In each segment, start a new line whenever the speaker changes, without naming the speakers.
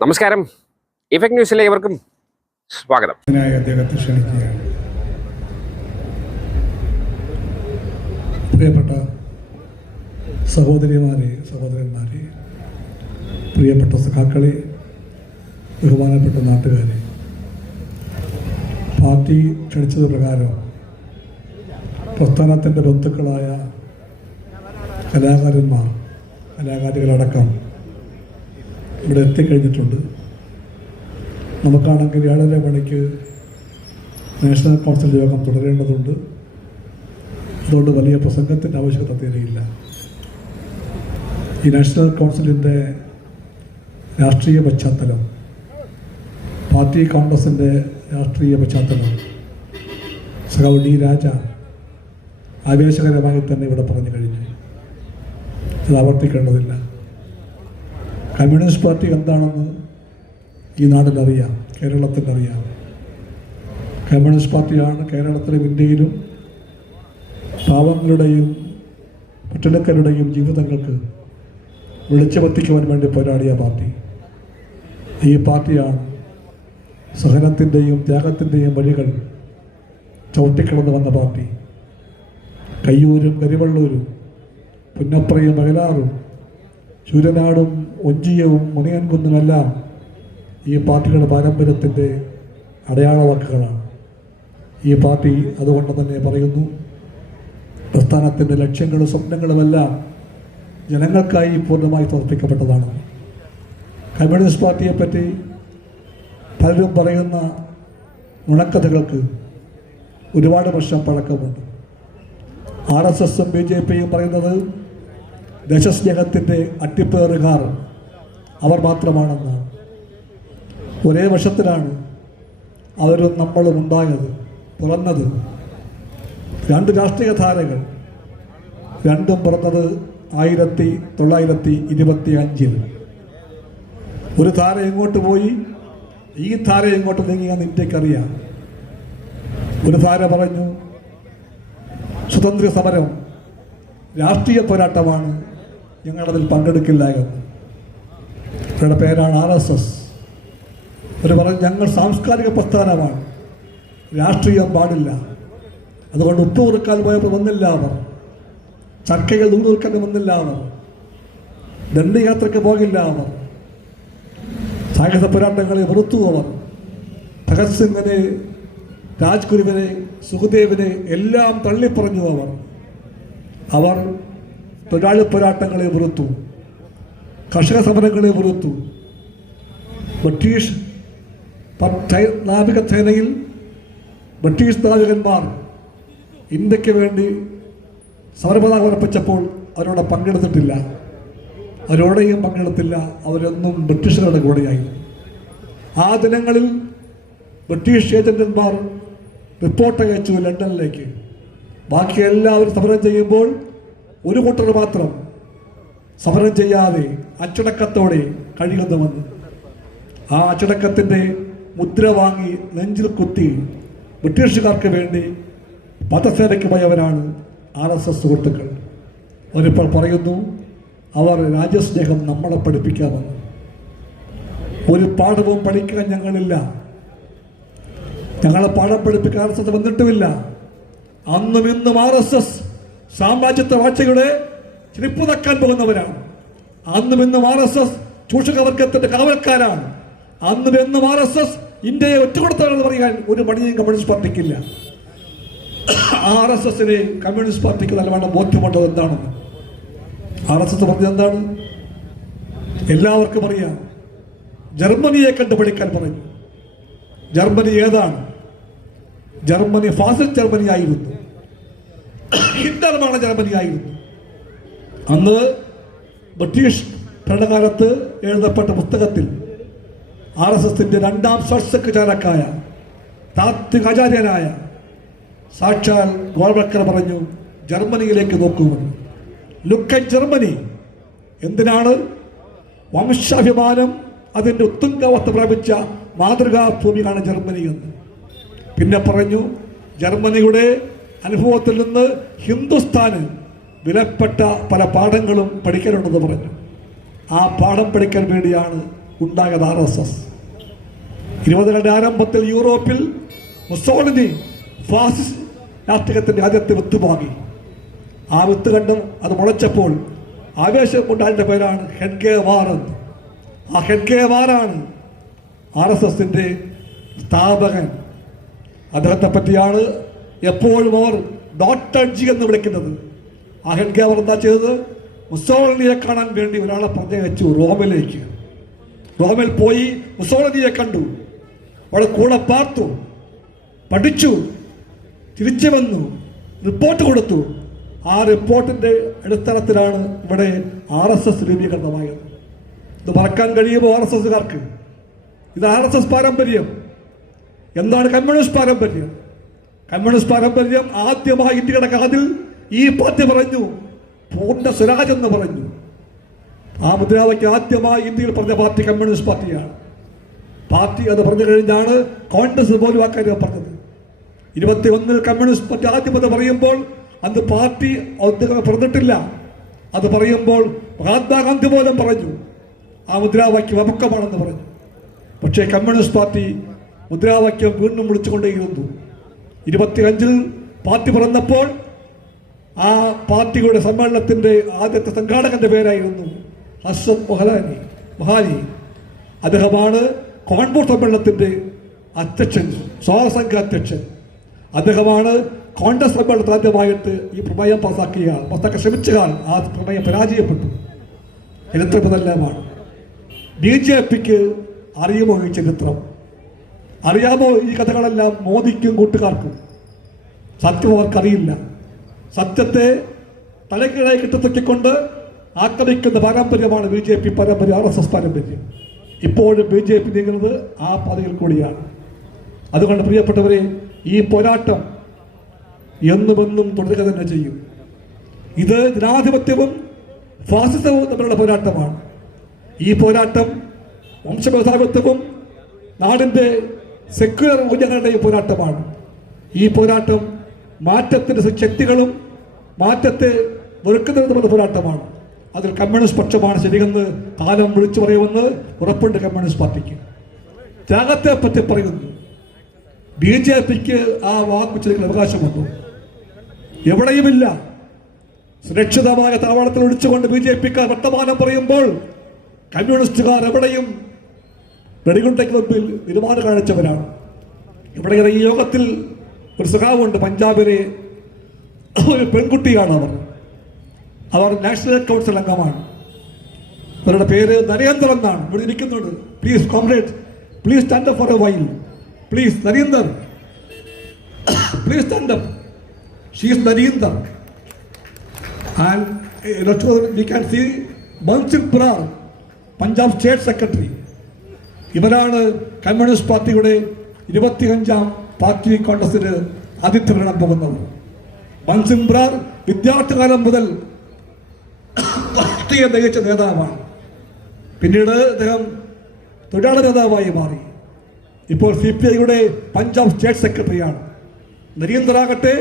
നമസ്കാരം. ഇഫക്ട് ന്യൂസിലെ ഇവർക്കും സ്വാഗതം.
പ്രിയപ്പെട്ട സഹോദരിമാരെ സഹോദരന്മാരെ പ്രിയപ്പെട്ട സഖാക്കളെ ബഹുമാനപ്പെട്ട നാട്ടുകാരെ പാർട്ടി ക്ഷണിച്ചത് പ്രകാരം പ്രസ്ഥാനത്തിന്റെ ബന്ധുക്കളായ കലാകാരന്മാർ കലാകാരികളടക്കം ഇവിടെ എത്തിക്കഴിഞ്ഞിട്ടുണ്ട്. നമുക്കാണെങ്കിൽ ഏഴര മണിക്ക് നാഷണൽ കൗൺസിൽ യോഗം തുടരേണ്ടതുണ്ട്. അതുകൊണ്ട് വലിയ പ്രസംഗത്തിന്റെ ആവശ്യകത തീരെയില്ല. ഈ നാഷണൽ കൗൺസിലിന്റെ രാഷ്ട്രീയ പശ്ചാത്തലം പാർട്ടി കോൺഗ്രസിന്റെ രാഷ്ട്രീയ പശ്ചാത്തലം സഖാവ് ഡി രാജ ആവേശകരമായി തന്നെ ഇവിടെ പറഞ്ഞു കഴിഞ്ഞു. അത് ആവർത്തിക്കേണ്ടതില്ല. കമ്മ്യൂണിസ്റ്റ് പാർട്ടി എന്താണെന്ന് ഈ നാടിനറിയാം കേരളത്തിനറിയാം കമ്മ്യൂണിസ്റ്റ് പാർട്ടിയാണ് കേരളത്തിലും ഇന്ത്യയിലും പാവങ്ങളുടെയും കുറ്റലക്കരുടെയും ജീവിതങ്ങൾക്ക് വെളിച്ചമെത്തിക്കുവാൻ വേണ്ടി പോരാടിയ പാർട്ടി. ഈ പാർട്ടിയാണ് സഹനത്തിന്റെയും ത്യാഗത്തിന്റെയും വഴികൾ ചവിട്ടിക്കിടന്നു വന്ന പാർട്ടി. കയ്യൂരും കരിവള്ളൂരും പുന്നപ്രയും മകലാറും ചൂരനാടും ഒഞ്ചിയവും മുനിയൻകുന്നുമെല്ലാം ഈ പാർട്ടികളുടെ പാരമ്പര്യത്തിന്റെ അടയാളവാക്കുകളാണ്. ഈ പാർട്ടി അതുകൊണ്ട് തന്നെ പറയുന്നു പ്രസ്ഥാനത്തിന്റെ ലക്ഷ്യങ്ങളും സ്വപ്നങ്ങളുമെല്ലാം ജനങ്ങൾക്കായി പൂർണമായി സമർപ്പിക്കപ്പെട്ടതാണ്. കമ്മ്യൂണിസ്റ്റ് പാർട്ടിയെപ്പറ്റി പലരും പറയുന്ന നുണക്കഥകൾക്ക് ഒരുപാട് വർഷം പഴക്കമുണ്ട്. ആർ എസ് എസും ബി ജെ പിയും പറയുന്നത് ദേശസ്നേഹത്തിന്റെ അട്ടിപ്പേറുകാർ അവർ മാത്രമാണെന്നാണ്. ഒരേ വർഷത്തിലാണ് അവരും നമ്മളും ഉണ്ടായത് പിറന്നത്. രണ്ട് രാഷ്ട്രീയ ധാരകൾ രണ്ടും പിറന്നത് ആയിരത്തി തൊള്ളായിരത്തി ഇരുപത്തി അഞ്ചിൽ ഒരു ധാര എങ്ങോട്ട് പോയി? ഈ ധാര എങ്ങോട്ട് നീങ്ങിയെന്ന് ഇന്ത്യക്കറിയാം ഒരു ധാര പറഞ്ഞു സ്വതന്ത്ര സമരം രാഷ്ട്രീയ പോരാട്ടമാണ്. ഞങ്ങളതിൽ പങ്കെടുക്കില്ല എന്ന്. അവരുടെ പേരാണ് ആർ എസ് എസ്. അവർ പറഞ്ഞു ഞങ്ങൾ സാംസ്കാരിക പ്രസ്ഥാനമാണ്. രാഷ്ട്രീയം പാടില്ല. അതുകൊണ്ട് ഉപ്പ് കുറുക്കാൻ പോയപ്പോൾ വന്നില്ല അവർ. ചർക്കയിൽ നൂറ് കുറുക്കാൻ വന്നില്ല അവർ. ദണ്ഡയാത്രയ്ക്ക് പോകില്ല അവർ. സാഹിത്യ പോരാട്ടങ്ങളെ വെറുത്തു അവർ. ഭഗത് സിംഗിനെ രാജ്ഗുരുവിനെ സുഖദേവിനെ എല്ലാം തള്ളിപ്പറഞ്ഞു അവർ. അവർ തൊഴിലാളി പോരാട്ടങ്ങളെ വെറുത്തു. കർഷക സമരങ്ങളെ വെറുത്തു ബ്രിട്ടീഷ് നാവിക സേനയിൽ ബ്രിട്ടീഷ് നാവികന്മാർ ഇന്ത്യയ്ക്ക് വേണ്ടി സമരപതാക ഉറപ്പിച്ചപ്പോൾ അവരോടെ പങ്കെടുത്തിട്ടില്ല. അവരോടെയും പങ്കെടുത്തില്ല. അവരൊന്നും ബ്രിട്ടീഷുകാരുടെ കൂടെയായി. ആ ദിനങ്ങളിൽ ബ്രിട്ടീഷ് ഏജന്റന്മാർ റിപ്പോർട്ട് അയച്ചു ലണ്ടനിലേക്ക് ബാക്കി എല്ലാവരും സമരം ചെയ്യുമ്പോൾ ഒരു കൂട്ടർ മാത്രം സമരം ചെയ്യാതെ അച്ചടക്കത്തോടെ കഴിയുന്നുവെന്ന് ആ അച്ചടക്കത്തിന്റെ മുദ്ര വാങ്ങി നെഞ്ചിൽ കുത്തി ബ്രിട്ടീഷുകാർക്ക് വേണ്ടി പഥസേനയ്ക്ക് പോയവരാണ് ആർ എസ് എസ് സുഹൃത്തുക്കൾ. അവരിപ്പോൾ പറയുന്നു അവർ രാജ്യസ്നേഹം നമ്മളെ പഠിപ്പിക്കാമെന്ന് ഒരു പാഠവും പഠിക്കാൻ ഞങ്ങളില്ല. ഞങ്ങളെ പാഠം പഠിപ്പിക്കാൻ ആർ എസ് എസ് വന്നിട്ടുമില്ല. അന്നും ഇന്നും ആർ എസ് എസ് സാമ്രാജ്യത്വ വാഴ്ചയുടെ ചെരുപ്പ് പോകുന്നവരാണ്. അന്നും ഇന്നും ആർ എസ് എസ് ചൂഷകവർഗത്തിന്റെ കാവൽക്കാരാണ് അന്നും എന്നും ആർ എസ് എസ് ഇന്ത്യയെ ഒറ്റപ്പെടുത്തവരെന്ന് പറയാൻ ഒരു മണിയും കമ്മ്യൂണിസ്റ്റ് പാർട്ടിക്കില്ല. ആർ എസ് എസിനെ കമ്മ്യൂണിസ്റ്റ് പാർട്ടിക്ക് നല്ലവണ്ണം ബോധ്യമുണ്ടത് എന്താണെന്ന് ആർ എസ് എസ് പറഞ്ഞത് എന്താണ്? എല്ലാവർക്കും അറിയാം. ജർമ്മനിയെ കണ്ടുപിടിക്കാൻ പറഞ്ഞു. ജർമ്മനി ഏതാണ്? ജർമ്മനി ഫാസിസ്റ്റ് ജർമ്മനി ആയിരുന്നു ഹിറ്റ്ലർമാണ് ജർമ്മനി ആയിരുന്നു അന്ന് ബ്രിട്ടീഷ് ഭരണകാലത്ത് എഴുതപ്പെട്ട പുസ്തകത്തിൽ ആർ എസ് എസിന്റെ രണ്ടാം സെക്രട്ടറിയായ താത്വിക ആചാര്യനായ സാക്ഷാൽ ഗോൾബക്കർ പറഞ്ഞു ജർമ്മനിയിലേക്ക് നോക്കുമെന്ന് ലുക്ക് അറ്റ് ജർമ്മനി എന്തിനാണ് വംശാഭിമാനം അതിന്റെ ഉത്തുംഗാവസ്ഥ പ്രാപിച്ച മാതൃകാ ഭൂമിയാണ് ജർമ്മനി എന്ന്? പിന്നെ പറഞ്ഞു ജർമ്മനിയുടെ അനുഭവത്തിൽ നിന്ന് ഹിന്ദുസ്ഥാന് വിലപ്പെട്ട പല പാഠങ്ങളും പഠിക്കാനുണ്ടെന്ന് പറഞ്ഞു. ആ പാഠം പഠിക്കാൻ വേണ്ടിയാണ് ഉണ്ടായത് ആർ എസ് എസ്. ഇരുപതുകളുടെ ആരംഭത്തിൽ യൂറോപ്പിൽ മുസോളിനി ഫാസിസ്റ്റ് രാഷ്ട്രീയത്തിന്റെ ആദ്യത്തെ വിത്ത് വാങ്ങി ആ വിത്ത് കണ്ട് അത് മുളച്ചപ്പോൾ ആവേശം കൊണ്ടാന്റെ പേരാണ് ഹെൻകെ വാർ എന്ന് ആ ഹെൻകെ വാറാണ് ആർ എസ് എസിന്റെ സ്ഥാപകൻ. അദ്ദേഹത്തെ പറ്റിയാണ് എപ്പോഴും അവർ ഡോക്ടർ ജി എന്ന് വിളിക്കുന്നത്. ആ അവർ എന്താ ചെയ്തത്? മുസോളിനിയെ കാണാൻ വേണ്ടി ഒരാളെ പറഞ്ഞയച്ചു റോമിലേക്ക്. റോമിൽ പോയി മുസോളിനിയെ കണ്ടു. അവിടെ കൂടെ പാർത്തു. പഠിച്ചു. തിരിച്ചു വന്നു. റിപ്പോർട്ട് കൊടുത്തു. ആ റിപ്പോർട്ടിന്റെ അടിസ്ഥാനത്തിലാണ് ഇവിടെ ആർ എസ് എസ് രൂപീകൃതമായത്. ഇത് മറക്കാൻ കഴിയുമോ ആർ എസ് എസ്സുകാർക്ക്? ഇത് ആർ എസ് എസ് പാരമ്പര്യം. എന്താണ് കമ്മ്യൂണിസ്റ്റ് പാരമ്പര്യം? കമ്മ്യൂണിസ്റ്റ് പാരമ്പര്യം ആദ്യമായി ഇന്ത്യയുടെ കാതിൽ ഈ പാർട്ടി പറഞ്ഞു പൂർണ സ്വരാജ് എന്ന് പറഞ്ഞു. ആ മുദ്രാവാക്യം ആദ്യമായി ഇന്ത്യയിൽ പറഞ്ഞ പാർട്ടി കമ്മ്യൂണിസ്റ്റ് പാർട്ടിയാണ്. പാർട്ടി അത് പറഞ്ഞു കഴിഞ്ഞാണ് കോൺഗ്രസ് പോലും ആ കാര്യം പറഞ്ഞത്. ഇരുപത്തി ഒന്നിൽ കമ്മ്യൂണിസ്റ്റ് പാർട്ടി ആദ്യം അത് പറയുമ്പോൾ അന്ന് പാർട്ടി ഔദ്യോഗിക പറഞ്ഞിട്ടില്ല. അത് പറയുമ്പോൾ മഹാത്മാഗാന്ധി പോലും പറഞ്ഞു. ആ മുദ്രാവാക്യം അപക്കമാണെന്ന് പറഞ്ഞു. പക്ഷേ കമ്മ്യൂണിസ്റ്റ് പാർട്ടി മുദ്രാവാക്യം വീണ്ടും വിളിച്ചുകൊണ്ടേയിരുന്നു. ഇരുപത്തിയഞ്ചിൽ പാർട്ടി പിറന്നപ്പോൾ ആ പാർട്ടിയുടെ സമ്മേളനത്തിന്റെ ആദ്യത്തെ സംഘാടകന്റെ പേരായിരുന്നു ഹസ്സം മൊഹലാനി മൊഹാനി അദ്ദേഹമാണ് കോൺപൂർ സമ്മേളനത്തിന്റെ അധ്യക്ഷൻ സ്വാതസംഘ അധ്യക്ഷൻ. അദ്ദേഹമാണ് കോൺഗ്രസ് സമ്മേളനത്തിൽ ആദ്യമായിട്ട് ഈ പ്രമേയം പാസാക്കിയ പത്തൊക്കെ ശ്രമിച്ചാൽ ശ്രമിച്ച ആ പ്രമേയം പരാജയപ്പെട്ടു. ചരിത്രമെല്ലാം ബി ജെ പിക്ക് അറിയുമോ ഈ ചരിത്രം? അറിയാമോ ഈ കഥകളെല്ലാം മോദിക്കും കൂട്ടുകാർക്കും? സത്യം അവർക്കറിയില്ല സത്യത്തെ തലകീഴായി കെട്ടിത്തൊക്കിക്കൊണ്ട് ആക്രമിക്കുന്ന പാരമ്പര്യമാണ് ബി ജെ പി പാരമ്പര്യം ആർ എസ് എസ് പാരമ്പര്യം. ഇപ്പോഴും ബി ജെ പി നീങ്ങുന്നത് ആ പാതയിൽ കൂടിയാണ്. അതുകൊണ്ട് പ്രിയപ്പെട്ടവരെ ഈ പോരാട്ടം എന്നുമെന്നും തുടരുക തന്നെ ചെയ്യും. ഇത് ജനാധിപത്യവും ഫാസിസവും തമ്മിലുള്ള പോരാട്ടമാണ്. ഈ പോരാട്ടം വംശവ്യവസായത്വവും നാടിന്റെ സെക്യുലർ മൂല്യങ്ങളുടെയും പോരാട്ടമാണ്. ഈ പോരാട്ടം മാറ്റത്തിന്റെ ശക്തികളും മാറ്റത്തെ വെറുക്കുന്നതിനുള്ള പോരാട്ടമാണ്. അതിൽ കമ്മ്യൂണിസ്റ്റ് പക്ഷമാണ് ശരിയെന്ന് കാലം വിളിച്ചു പറയുമെന്ന് ഉറപ്പുണ്ട് കമ്മ്യൂണിസ്റ്റ് പാർട്ടിക്ക്. ത്യാഗത്തെ പറ്റി പറയുന്നു. ബി ജെ പിക്ക് ആ വാക്ക് ഉച്ചരിക്കാൻ അവകാശമുണ്ടോ? എവിടെയുമില്ല. സുരക്ഷിതമായ താവളത്തിൽ ഒഴിച്ചുകൊണ്ട് ബി ജെ പിക്കാർ വർത്തമാനം പറയുമ്പോൾ കമ്മ്യൂണിസ്റ്റുകാർ എവിടെയും വെടികുണ്ടയ്ക്ക് മുമ്പിൽ നിരുമാനം കാണിച്ചവരാണ്. ഇവിടെ ഈ യോഗത്തിൽ ഒരു സുഖാവുണ്ട് പഞ്ചാബിലെ ഒരു പെൺകുട്ടിയാണ് അവർ. അവർ നാഷണൽ കൗൺസിൽ അംഗമാണ്. അവരുടെ പേര് നരേന്ദ്ര എന്നാണ്. ഇവിടെ ഇരിക്കുന്നുണ്ട്. Please comrade please stand for a while please Narinder. Please stand up she's Narinder. And we can see ബൻസിൽ പുറാർ പഞ്ചാബ് സ്റ്റേറ്റ് സെക്രട്ടറി ഇവരാണ് കമ്മ്യൂണിസ്റ്റ് പാർട്ടിയുടെ ഇരുപത്തിയഞ്ചാം പാർട്ടി കോൺഗ്രസിന് പോകുന്നു. പോകുന്നത് വിദ്യാർത്ഥി വിദ്യാർത്ഥികാലം മുതൽ രാഷ്ട്രീയ നയിച്ച നേതാവാണ്. പിന്നീട് അദ്ദേഹം തൊഴിലാളി നേതാവായി മാറി. ഇപ്പോൾ സി പി ഐയുടെ പഞ്ചാബ് സ്റ്റേറ്റ് സെക്രട്ടറിയാണ്. നരീന്ദ്രാകട്ടെ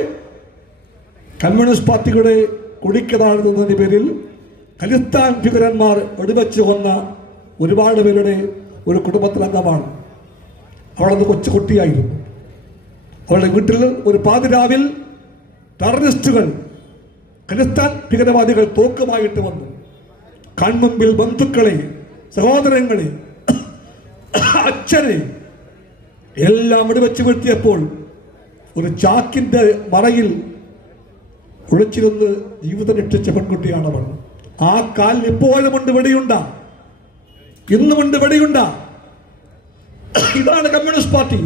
കമ്മ്യൂണിസ്റ്റ് പാർട്ടിയുടെ കൊടിക്കതാഴുന്നതിന്റെ പേരിൽ ഖലിസ്ഥാൻ ഭീകരന്മാർ വെടിവെച്ച് കൊന്ന ഒരുപാട് പേരുടെ ഒരു കുടുംബത്തിലംഗമാണ്. അംഗമാണ് കൊച്ചു കൊച്ചുകുട്ടിയായിരുന്നു. അവളുടെ വീട്ടിൽ ഒരു പാതിരാവിൽ ടെററിസ്റ്റുകൾ ഖലിസ്ഥാൻ ഭീകരവാദികൾ തോക്കുമായിട്ട് വന്നു. കൺമുമ്പിൽ ബന്ധുക്കളെ സഹോദരങ്ങളെ അച്ഛനെ എല്ലാം വെടിവെച്ച് വീഴ്ത്തിയപ്പോൾ ഒരു ചാക്കിന്റെ മറയിൽ ഒളിച്ചിരുന്ന് ജീവിതം രക്ഷിച്ച പെൺകുട്ടിയാണ് അവൾ. ആ കാലിൽ ഇപ്പോഴുമുണ്ട് വെടിയുണ്ട. ഇന്നുമുണ്ട് വെടിയുണ്ട. ഇതാണ് കമ്മ്യൂണിസ്റ്റ് പാർട്ടി.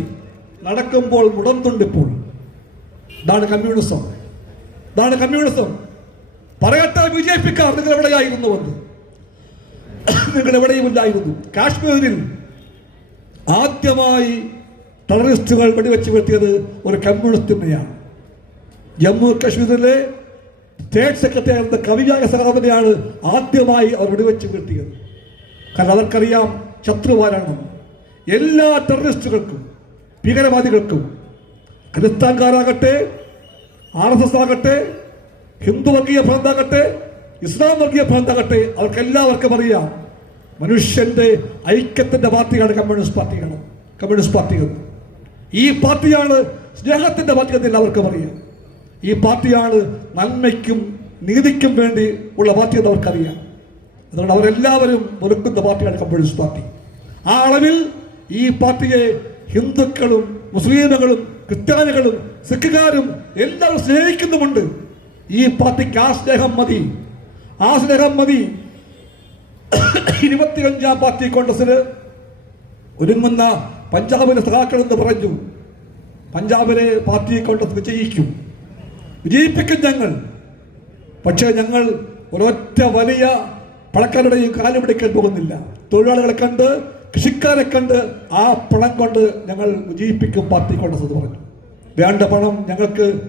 നടക്കുമ്പോൾ മുടന്തുണ്ടിപ്പോൾ ഇതാണ് കമ്മ്യൂണിസം. ഇതാണ് കമ്മ്യൂണിസം. പറയട്ടെ ബി ജെ പിക്കാർ നിങ്ങൾ എവിടെയായിരുന്നു എന്ന്. നിങ്ങൾ എവിടെയും ഇല്ലായിരുന്നു കാശ്മീരിൽ ആദ്യമായി ടെററിസ്റ്റുകൾ വെടിവെച്ച് വീഴ്ത്തിയത് ഒരു കമ്മ്യൂണിസ്റ്റിനെയാണ് ജമ്മു കാശ്മീരിലെ സ്റ്റേറ്റ് സെക്രട്ടറി ആയിരുന്ന കവിയായ സഹാബിനെയാണ് ആദ്യമായി അവർ വെടിവെച്ച് വീഴ്ത്തിയത്. കാരണം അവർക്കറിയാം ശത്രുവാരാണെന്ന് എല്ലാ ടെററിസ്റ്റുകൾക്കും ഭീകരവാദികൾക്കും ഖലിസ്ഥാൻകാരാകട്ടെ ആർ എസ് എസ് ആകട്ടെ ഹിന്ദു വർഗീയ ഭ്രാന്താകട്ടെ ഇസ്ലാം വർഗീയ ഭ്രാന്താകട്ടെ അവർക്ക് എല്ലാവർക്കും അറിയാം മനുഷ്യന്റെ ഐക്യത്തിന്റെ പാർട്ടിയാണ് കമ്മ്യൂണിസ്റ്റ് പാർട്ടികൾ കമ്മ്യൂണിസ്റ്റ് പാർട്ടികൾ ഈ പാർട്ടിയാണ് സ്നേഹത്തിന്റെ പാർട്ടി എന്ന് എല്ലാവർക്കും അറിയാം. ഈ പാർട്ടിയാണ് നന്മയ്ക്കും നീതിക്കും വേണ്ടി ഉള്ള പാർട്ടി എന്ന് അവർക്കറിയാം. അതുകൊണ്ട് അവരെല്ലാവരും വെറുക്കുന്ന പാർട്ടിയാണ് കമ്മ്യൂണിസ്റ്റ് പാർട്ടി. ആ അളവിൽ ഈ പാർട്ടിയെ ഹിന്ദുക്കളും മുസ്ലിമുകളും ക്രിസ്ത്യാനികളും സിഖുകാരും എല്ലാവരും സ്നേഹിക്കുന്നുമുണ്ട്. ഈ പാർട്ടിക്ക് ആ സ്നേഹം മതി. ആ സ്നേഹം മതി. ഇരുപത്തിയഞ്ചാം പാർട്ടി കോൺഗ്രസിന് ഒരുങ്ങുന്ന പഞ്ചാബിലെ സഖാക്കൾ എന്ന് പറഞ്ഞു. പഞ്ചാബിലെ പാർട്ടി കോൺഗ്രസ് വിജയിക്കും. വിജയിപ്പിക്കും ഞങ്ങൾ. പക്ഷേ ഞങ്ങൾ ഒരൊറ്റ വലിയ പണക്കാരുടെയും കാലം പിടിക്കാൻ പോകുന്നില്ല. തൊഴിലാളികളെ കണ്ട് കൃഷിക്കാരെ കണ്ട് ആ പണം കൊണ്ട് ഞങ്ങൾ വിജയിപ്പിക്കും പാർട്ടി കോൺഗ്രസ് എന്ന് പറഞ്ഞു. വേണ്ട പണം ഞങ്ങൾക്ക്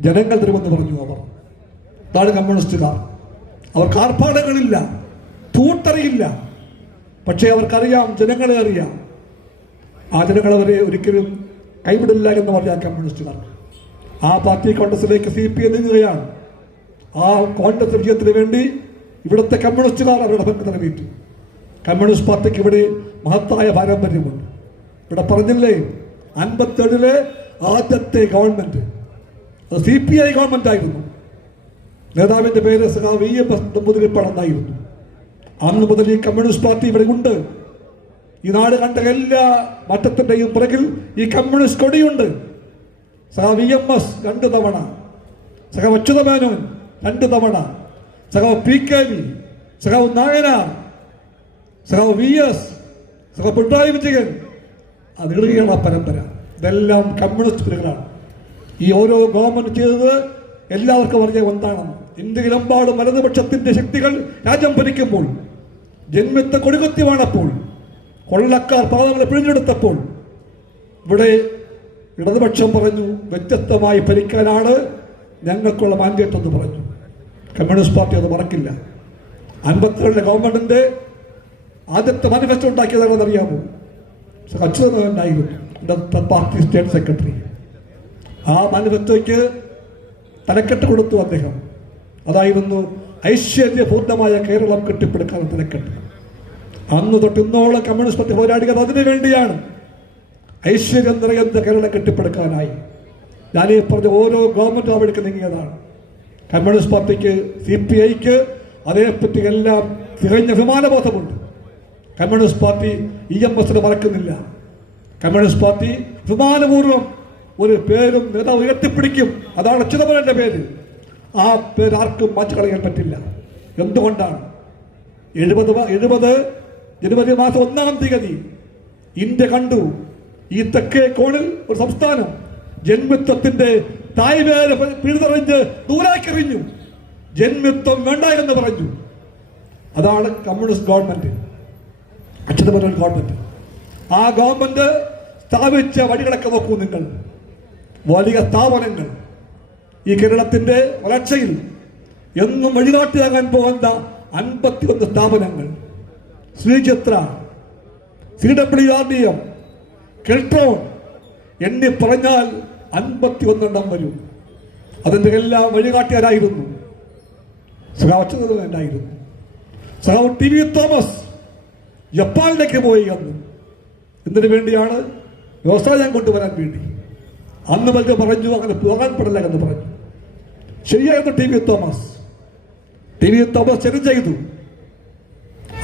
ജനങ്ങൾ തരുമെന്ന് പറഞ്ഞു അവർ. അതാണ് കമ്മ്യൂണിസ്റ്റുകാർ. അവർക്ക് ആർഭാടങ്ങളില്ല തൂട്ടറിയില്ല പക്ഷേ അവർക്കറിയാം ജനങ്ങളെ അറിയാം. ആ ജനങ്ങൾ അവരെ ഒരിക്കലും കൈവിടില്ല എന്ന് പറയാം കമ്മ്യൂണിസ്റ്റുകാർ. ആ പാർട്ടി കോൺഗ്രസിലേക്ക് സി പി എം നീങ്ങുകയാണ്. ആ കോൺഗ്രസ് വിജയത്തിന് വേണ്ടി ഇവിടുത്തെ കമ്മ്യൂണിസ്റ്റുകാർ അവരുടെ പങ്ക് നിറവേറ്റി. കമ്മ്യൂണിസ്റ്റ് പാർട്ടിക്ക് ഇവിടെ മഹത്തായ പാരമ്പര്യമുണ്ട്. ഇവിടെ പറഞ്ഞില്ലേ അൻപത്തേഴിലെ ആദ്യത്തെ ഗവൺമെന്റ്. അത് സി പി ഐ ഗവൺമെന്റ് ആയിരുന്നു. നേതാവിന്റെ പേര് വി എം എസ് നമ്പൂതിരിപ്പാടെന്നായിരുന്നു അന്ന് മുതൽ ഈ കമ്മ്യൂണിസ്റ്റ് പാർട്ടി ഇവിടെ ഉണ്ട്. ഈ നാട് കണ്ട എല്ലാ മറ്റത്തിന്റെയും പുറകിൽ ഈ കമ്മ്യൂണിസ്റ്റ് കൊടിയുണ്ട്. സഹ വി എം എസ് രണ്ട് തവണ സഖ അച്യുതമേനോൻ രണ്ട് തവണ സഹ പി കെ വി സഹ നായന സഹ വി എസ് സഖ പിണറായി വിജയൻ അത് ഇടുകയാണ് ആ പരമ്പര. ഇതെല്ലാം കമ്മ്യൂണിസ്റ്റ് പേരുകളാണ് ഈ ഓരോ ഗവൺമെന്റ് ചെയ്തത് എല്ലാവർക്കും അറിയ ഒന്നാണെന്ന് ഇന്ത്യയിലെമ്പാടും വലതുപക്ഷത്തിന്റെ ശക്തികൾ രാജ്യം ഭരിക്കുമ്പോൾ ജന്മത്തെ കൊടികുത്തി വേണപ്പോൾ കൊള്ളക്കാർ പാദങ്ങളെ പിഴിഞ്ഞെടുത്തപ്പോൾ ഇവിടെ ഇടതുപക്ഷം പറഞ്ഞു വ്യത്യസ്തമായി ഭരിക്കാനാണ് ഞങ്ങൾക്കുള്ള മാൻഡേറ്റ് എന്ന് പറഞ്ഞു. കമ്മ്യൂണിസ്റ്റ് പാർട്ടി അത് മറക്കില്ല. അൻപത്തിരണ്ട് ഗവൺമെന്റിന്റെ ആദ്യത്തെ മാനിഫെസ്റ്റോ ഉണ്ടാക്കിയതാണെന്ന് അറിയാമോ അച്യുതനായിരുന്നു പാർട്ടി സ്റ്റേറ്റ് സെക്രട്ടറി ആ മാനിഫെസ്റ്റോയ്ക്ക് തലക്കെട്ട് കൊടുത്തു അദ്ദേഹം. അതായിരുന്നു ഐശ്വര്യപൂർണമായ കേരളം കെട്ടിപ്പടുക്കാൻ തലക്കെട്ട്. അന്ന് തൊട്ട് ഇന്നോളം കമ്മ്യൂണിസ്റ്റ് പാർട്ടി പോരാടിയത് അതിനു വേണ്ടിയാണ് ഐശ്വര്യം നിറയുന്ന കേരളം കെട്ടിപ്പടുക്കാനായി. ഞാൻ ഈ പറഞ്ഞ ഓരോ ഗവൺമെന്റ് അവിടേക്ക് നീങ്ങിയതാണ്. കമ്മ്യൂണിസ്റ്റ് പാർട്ടിക്ക് സി പി ഐക്ക് അതേപ്പറ്റി എല്ലാം തികഞ്ഞ അഭിമാനബോധമുണ്ട്. കമ്മ്യൂണിസ്റ്റ് പാർട്ടി ഇ എം എസിനെ മറക്കുന്നില്ല. കമ്മ്യൂണിസ്റ്റ് പാർട്ടി അഭിമാനപൂർവം ഒരു പേരും നേതാവ് ഉയർത്തിപ്പിടിക്കും. അതാണ് ചിദംബരന്റെ പേര്. ആ പേര് ആർക്കും മാറ്റി കളയാൻ പറ്റില്ല. എന്തുകൊണ്ടാണ്? എഴുപത് എഴുപത് ജനുവരി മാസം ഒന്നാം തീയതി ഇന്ത്യ കണ്ടു. ഈ തെക്കേ കോണിൽ ഒരു സംസ്ഥാനം ജന്മിത്വത്തിന്റെ തായ്വേര് പിഴുതെറിഞ്ഞ് ദൂരാക്കെറിഞ്ഞു ജന്മിത്വം വേണ്ട എന്ന് പറഞ്ഞു. അതാണ് കമ്മ്യൂണിസ്റ്റ് ഗവൺമെന്റ്. അച്യുതമേനോൻ ഗവൺമെന്റ് ആ ഗവൺമെന്റ് സ്ഥാപിച്ച വഴികളൊക്കെ നോക്കൂ നിങ്ങൾ. വലിയ സ്ഥാപനങ്ങൾ. ഈ കേരളത്തിന്റെ വളർച്ചയിൽ എന്നും വഴികാട്ടിയാകാൻ പോകുന്ന അൻപത്തിയൊന്ന് സ്ഥാപനങ്ങൾ. Sreechitra C W R D M Keltron എണ്ണി പറഞ്ഞാൽ അൻപത്തി ഒന്നെണ്ണം വരും. അതിന്റെ എല്ലാം വഴികാട്ടിയാരായിരുന്നു? ഉണ്ടായിരുന്നു സഹാവ് ടി വി തോമസ് ജപ്പാനിലേക്ക് പോയി അന്ന്? എന്തിനു വേണ്ടിയാണ്? വ്യവസായം കൊണ്ടുവരാൻ വേണ്ടി. അന്ന് വരെ പറഞ്ഞു അങ്ങനെ പോകാൻ പാടില്ല എന്ന് പറഞ്ഞു. ശരിയായിരുന്നു T V Thomas. T V Thomas ശരി ചെയ്തു.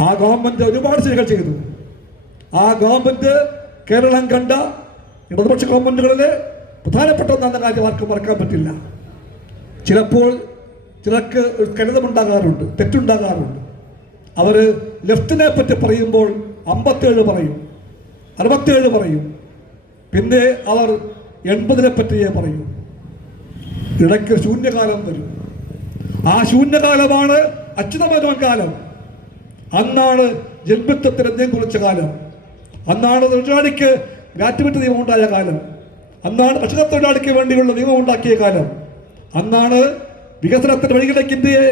ആ ഗവൺമെന്റ് ഒരുപാട് ശരികൾ ചെയ്തു. ആ ഗവൺമെന്റ് കേരളം കണ്ട ഇടതുപക്ഷ ഗവൺമെന്റുകളിലെ പ്രധാനപ്പെട്ട ഒന്നാണ് കാര്യം ആർക്കും മറക്കാൻ പറ്റില്ല. ചിലപ്പോൾ ചിലർക്ക് കരുതമുണ്ടാകാറുണ്ട് തെറ്റുണ്ടാകാറുണ്ട്. അവർ ലെഫ്റ്റിനെ പറ്റി പറയുമ്പോൾ അമ്പത്തേഴ് പറയും അറുപത്തേഴ് പറയും. പിന്നെ അവർ എൺപതിനെ പറ്റിയേ പറയൂ. ഇടയ്ക്ക് ശൂന്യകാലം വരും. ആ ശൂന്യകാലമാണ് അച്യുതമനോ കാലം. അന്നാണ് ജന്മത്വത്തിന് എന്തെങ്കിലും കുറിച്ച കാലം. അന്നാണ് തൊഴിലാളിക്ക് ഗ്രാറ്റുവിറ്റി നിയമം ഉണ്ടായ കാലം. അന്നാണ് ഭക്ഷണ തൊഴിലാളിക്ക് വേണ്ടിയുള്ള നിയമം ഉണ്ടാക്കിയ കാലം. അന്നാണ് വികസനത്തിന് ഇന്ത്യയെ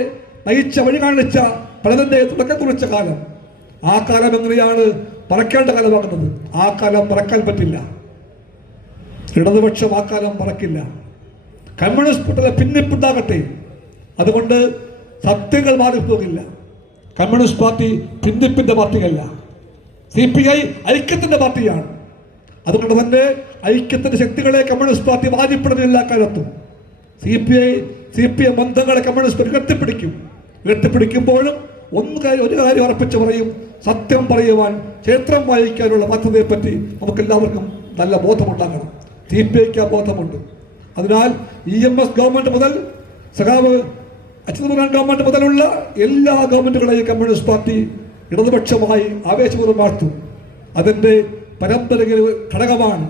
നയിച്ച വഴി കാണിച്ച പലതിന്റെ തുടക്കം കുറിച്ച കാലം. ആ കാലം എങ്ങനെയാണ് പറക്കേണ്ട കാലമാകുന്നത് ആ കാലം പറക്കാൻ പറ്റില്ല. ഇടതുപക്ഷം ആ കാലം പറക്കില്ല. കമ്മ്യൂണിസ്റ്റ് പാർട്ടിയുടെ പിന്നിപ്പുണ്ടാകട്ടെ അതുകൊണ്ട് സത്യങ്ങൾ മാറിപ്പോകില്ല കമ്മ്യൂണിസ്റ്റ് പാർട്ടി പിന്തിപ്പിന്റെ പാർട്ടിയല്ല. സി പി ഐ ഐക്യത്തിന്റെ പാർട്ടിയാണ്. അതുകൊണ്ട് തന്നെ ഐക്യത്തിന്റെ ശക്തികളെ കമ്മ്യൂണിസ്റ്റ് പാർട്ടി വാദിപ്പെടുന്നില്ല കാലത്തും. C P I C P M ബന്ധങ്ങളെ കമ്മ്യൂണിസ്റ്റ് പാർട്ടി ഉയർത്തിപ്പിടിക്കും ഉയർത്തിപ്പിടിക്കുമ്പോഴും ഒന്ന് കാര്യം ഒരു കാര്യം ഉറപ്പിച്ച് പറയും സത്യം പറയുവാൻ ക്ഷേത്രം വായിക്കാനുള്ള ബാധ്യതയെപ്പറ്റി നമുക്കെല്ലാവർക്കും നല്ല ബോധമുണ്ടാകണം. സി ബോധമുണ്ട്. അതിനാൽ ഇ എം എസ് ഗവൺമെന്റ് മുതൽ സഖാവ് അച്യുതപുരാൻ ഗവൺമെന്റ് മുതലുള്ള എല്ലാ ഗവൺമെന്റുകളെയും കമ്മ്യൂണിസ്റ്റ് പാർട്ടി ഇടതുപക്ഷമായി ആവേശപൂർവം വാഴ്ത്തും അതിന്റെ പരമ്പരയിൽ ഘടകമാണ്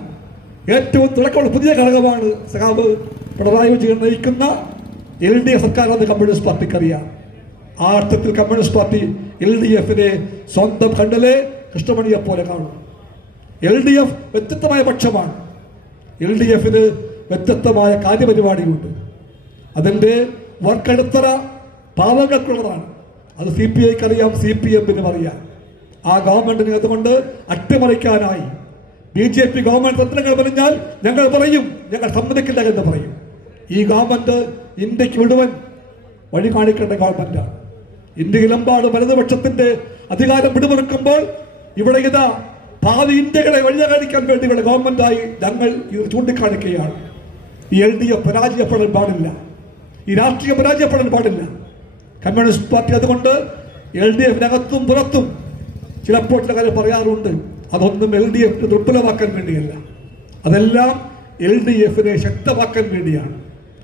ഏറ്റവും തിളക്കമുള്ള പുതിയ ഘടകമാണ് സഖാവ് പിണറായി വിജയൻ നയിക്കുന്ന എൽ ഡി എഫ് സർക്കാരെന്ന് കമ്മ്യൂണിസ്റ്റ് പാർട്ടിക്ക് അറിയാം ആ അർത്ഥത്തിൽ കമ്മ്യൂണിസ്റ്റ് പാർട്ടി എൽ ഡി എഫിനെ സ്വന്തം കണ്ടലേ കൃഷ്ണമണിയെ പോലെ കാണും എൽ ഡി എഫ് വ്യത്യസ്തമായ പക്ഷമാണ്. എൽ ഡി എഫിന് വ്യത്യസ്തമായ കാര്യപരിപാടിയുണ്ട്. അതിന്റെ വർക്കടുത്തറ പാവങ്ങൾക്കുള്ളതാണ്. അത് സി പി ഐക്ക് അറിയാം സി പി എമ്മിനും അറിയാം. ആ ഗവൺമെന്റിനെ അതുകൊണ്ട് അട്ടിമറിക്കാനായി ബി ജെ പി ഗവൺമെന്റ് തന്ത്രങ്ങൾ പറഞ്ഞാൽ ഞങ്ങൾ പറയും ഞങ്ങൾ സമ്മതിക്കില്ല എന്ന് പറയും. ഈ ഗവൺമെന്റ് ഇന്ത്യയ്ക്ക് മുഴുവൻ വഴി കാണിക്കേണ്ട ഗവൺമെന്റാണ്. ഇന്ത്യയിലെമ്പാട് വലതുപക്ഷത്തിന്റെ അധികാരം പിടിമുറുക്കുമ്പോൾ ഇവിടെ ഇതാ ഭാവി ഇന്ത്യകളെ വഴിയകാരിക്കാൻ വേണ്ടി ഇവിടെ ഗവൺമെന്റായി ഞങ്ങൾ ഇത് ചൂണ്ടിക്കാണിക്കുകയാണ്. ഈ എൽ ഡി എഫ് പരാജയപ്പെടാൻ പാടില്ല. ഈ രാഷ്ട്രീയ പരാജയപ്പെടാൻ പാടില്ല. കമ്മ്യൂണിസ്റ്റ് പാർട്ടി അതുകൊണ്ട് എൽ ഡി എഫിനകത്തും പുറത്തും ചിലപ്പോൾ ചില കാര്യം പറയാറുണ്ട്. അതൊന്നും എൽ ഡി എഫിന് ദുർബലമാക്കാൻ വേണ്ടിയല്ല. അതെല്ലാം എൽ ഡി എഫിനെ ശക്തമാക്കാൻ വേണ്ടിയാണ്.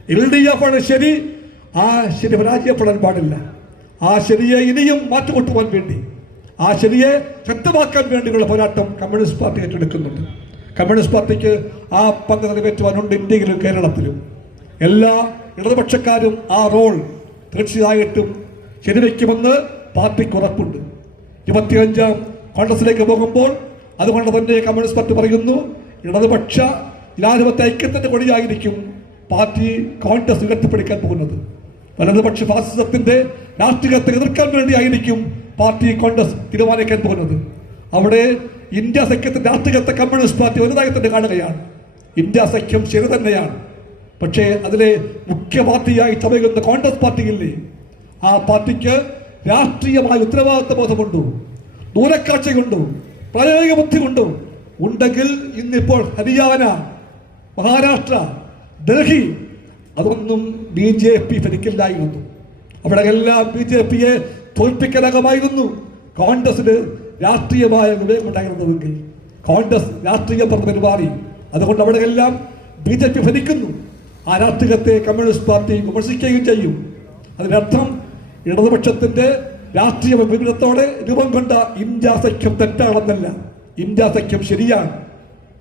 എൽ ഡി എഫ് ആണ് ശരി ആ ശരി പരാജയപ്പെടാൻ പാടില്ല. ആ ശരിയെ ഇനിയും മാറ്റുകൊട്ടുവാൻ വേണ്ടി ആ ശരിയെ ശക്തമാക്കാൻ വേണ്ടിയുള്ള പോരാട്ടം കമ്മ്യൂണിസ്റ്റ് പാർട്ടി ഏറ്റെടുക്കുന്നുണ്ട്. കമ്മ്യൂണിസ്റ്റ് പാർട്ടിക്ക് ആ പങ്ക് നിറവേറ്റുവാനുണ്ട് ഇന്ത്യയിലും കേരളത്തിലും. എല്ലാ ഇടതുപക്ഷക്കാരും ആ റോൾ തീർച്ചയായിട്ടും ശരിവയ്ക്കുമെന്ന് പാർട്ടിക്ക് ഉറപ്പുണ്ട്. ഇരുപത്തിയഞ്ചാം കോൺഗ്രസിലേക്ക് പോകുമ്പോൾ അതുകൊണ്ട് തന്നെ കമ്മ്യൂണിസ്റ്റ് പാർട്ടി പറയുന്നു ഇടതുപക്ഷ ജനാധിപത്യ ഐക്യത്തിന്റെ കൊടിയായിരിക്കും പാർട്ടി കോൺഗ്രസ് ഉയർത്തിപ്പിടിക്കാൻ പോകുന്നത്. വലതുപക്ഷ ഫാസിസത്തിന്റെ രാഷ്ട്രീയത്തെ എതിർക്കാൻ വേണ്ടിയായിരിക്കും പാർട്ടി കോൺഗ്രസ് തീരുമാനിക്കാൻ പോകുന്നത്. അവിടെ ഇന്ത്യ സഖ്യത്തെ രാഷ്ട്രീയത്തെ കമ്മ്യൂണിസ്റ്റ് പാർട്ടി വലുതായി തന്നെ കാണുകയാണ്. ഇന്ത്യ സഖ്യം ശരി തന്നെയാണ്. പക്ഷേ അതിലെ മുഖ്യ പാർട്ടിയായി ചമയുന്ന കോൺഗ്രസ് പാർട്ടിയില്ലേ? ആ പാർട്ടിക്ക് രാഷ്ട്രീയമായ ഉത്തരവാദിത്വ ബോധമുണ്ടോ ദൂരക്കാഴ്ചയുണ്ടോ? പ്രായോഗിക ബുദ്ധിയുണ്ടോ ഉണ്ടെങ്കിൽ ഇന്നിപ്പോൾ ഹരിയാന മഹാരാഷ്ട്ര ഡൽഹി അതൊന്നും ബി ജെ പി ഭരിക്കില്ലായിരുന്നു. അവിടെ എല്ലാം ബി ജെ പിയെ തോൽപ്പിക്കലകമായിരുന്നു. കോൺഗ്രസിന് രാഷ്ട്രീയമായ വിവേകം ഉണ്ടായിരുന്നുവെങ്കിൽ കോൺഗ്രസ് രാഷ്ട്രീയം പരിപാടി അതുകൊണ്ട് അവിടെ എല്ലാം ബി ജെ പി ഭരിക്കുന്നു. ആ രാഷ്ട്രീയത്തെ കമ്മ്യൂണിസ്റ്റ് പാർട്ടി വിമർശിക്കുകയും ചെയ്യും. അതിനർത്ഥം ഇടതുപക്ഷത്തിന്റെ രാഷ്ട്രീയ വിപരീതത്തോടെ രൂപം കൊണ്ട ഇന്ത്യ സഖ്യം തെറ്റാണെന്നല്ല. ഇന്ത്യ സഖ്യം ശരിയാണ്.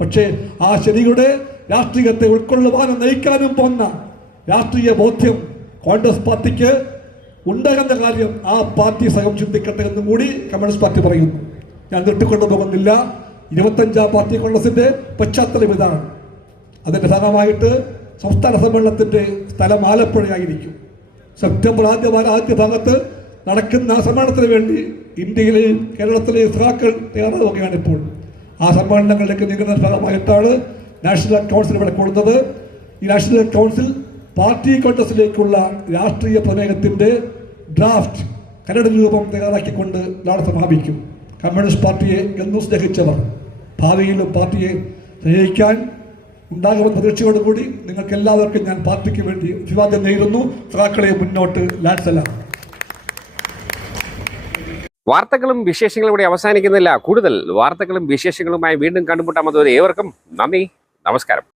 പക്ഷേ ആ ശരിയുടെ രാഷ്ട്രീയത്തെ ഉൾക്കൊള്ളുവാനും നയിക്കാനും പോന്ന രാഷ്ട്രീയ ബോധ്യം കോൺഗ്രസ് പാർട്ടിക്ക് ഉണ്ടാകുന്ന കാര്യം ആ പാർട്ടി സഹം ചിന്തിക്കട്ടെ എന്നും കൂടി കമ്മ്യൂണിസ്റ്റ് പാർട്ടി പറയുന്നു. ഞാൻ നീട്ടിക്കൊണ്ടു പോകുന്നില്ല. ഇരുപത്തഞ്ചാം പാർട്ടി കോൺഗ്രസിന്റെ പശ്ചാത്തലം ഇതാണ്. അതിന്റെ ഭാഗമായിട്ട് സംസ്ഥാന സമ്മേളനത്തിന്റെ സ്ഥലം ആലപ്പുഴയായിരിക്കും. സെപ്റ്റംബർ ആദ്യ ആദ്യ ഭാഗത്ത് നടക്കുന്ന സമ്മേളനത്തിന് വേണ്ടി ഇന്ത്യയിലെ കേരളത്തിലെ സഹാക്കൾ തയ്യാറാവുകയാണ് ഇപ്പോൾ. ആ സമ്മേളനങ്ങളിലേക്ക് നീങ്ങുന്ന ഭാഗമായിട്ടാണ് നാഷണൽ കൗൺസിൽ ഇവിടെ കൂടുന്നത്. ഈ നാഷണൽ കൗൺസിൽ പാർട്ടി കോൺഗ്രസിലേക്കുള്ള രാഷ്ട്രീയ പ്രമേയത്തിന്റെ ഡ്രാഫ്റ്റ് കരട് രൂപം തയ്യാറാക്കിക്കൊണ്ട് നാളെ സമാപിക്കും. കമ്മ്യൂണിസ്റ്റ് പാർട്ടിയെ എന്നും സ്നേഹിച്ചവർ ഭാവിയിലും പാർട്ടിയെ സ്നേഹിക്കാൻ ഉണ്ടാകുമെന്ന പ്രതീക്ഷയോടുകൂടി നിങ്ങൾക്ക് എല്ലാവർക്കും ഞാൻ പാർട്ടിക്ക് വേണ്ടി അഭിവാദ്യം നേരുന്നു. സഖാക്കളെ മുന്നോട്ട് ലാൻസലാം.
വാർത്തകളും വിശേഷങ്ങളും ഇവിടെ അവസാനിക്കുന്നില്ല. കൂടുതൽ വാർത്തകളും വിശേഷങ്ങളുമായി വീണ്ടും കണ്ടുമുട്ടാമത് ഏവർക്കും നന്ദി. നമസ്കാരം.